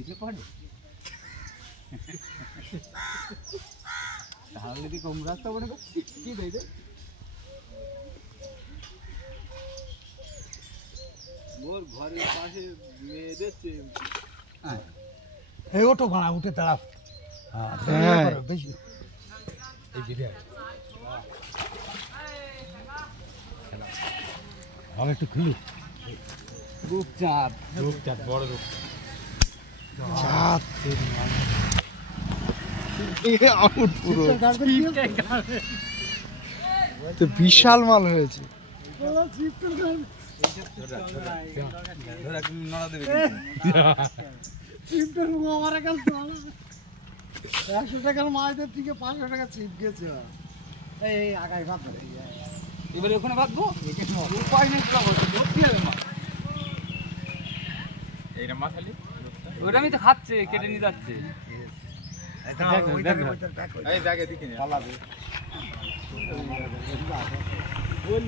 এসে পড়ে তাহলে যদি কম রাস্তা মনে কর কি দেয় মোর ঘরের পাশে মেয়ে দেখছে এই ওটো ভাড়া উঠে তাড়া বেশি এই বিরিয়া আর একটু খুলি রূপচাঁদ বড় বিশাল মাল হয়েছে। টাকার মাছদের থেকে 500 টাকা চিপ গেছে। এই আগাই ভাত এবারে ওখানে ভাববো উপায় নেই ধরতে হবে মাছ এইটা মাছ খালি ওটা আমি তো খাচ্ছে কেটে নিয়ে যাচ্ছে এই দেখে দেখি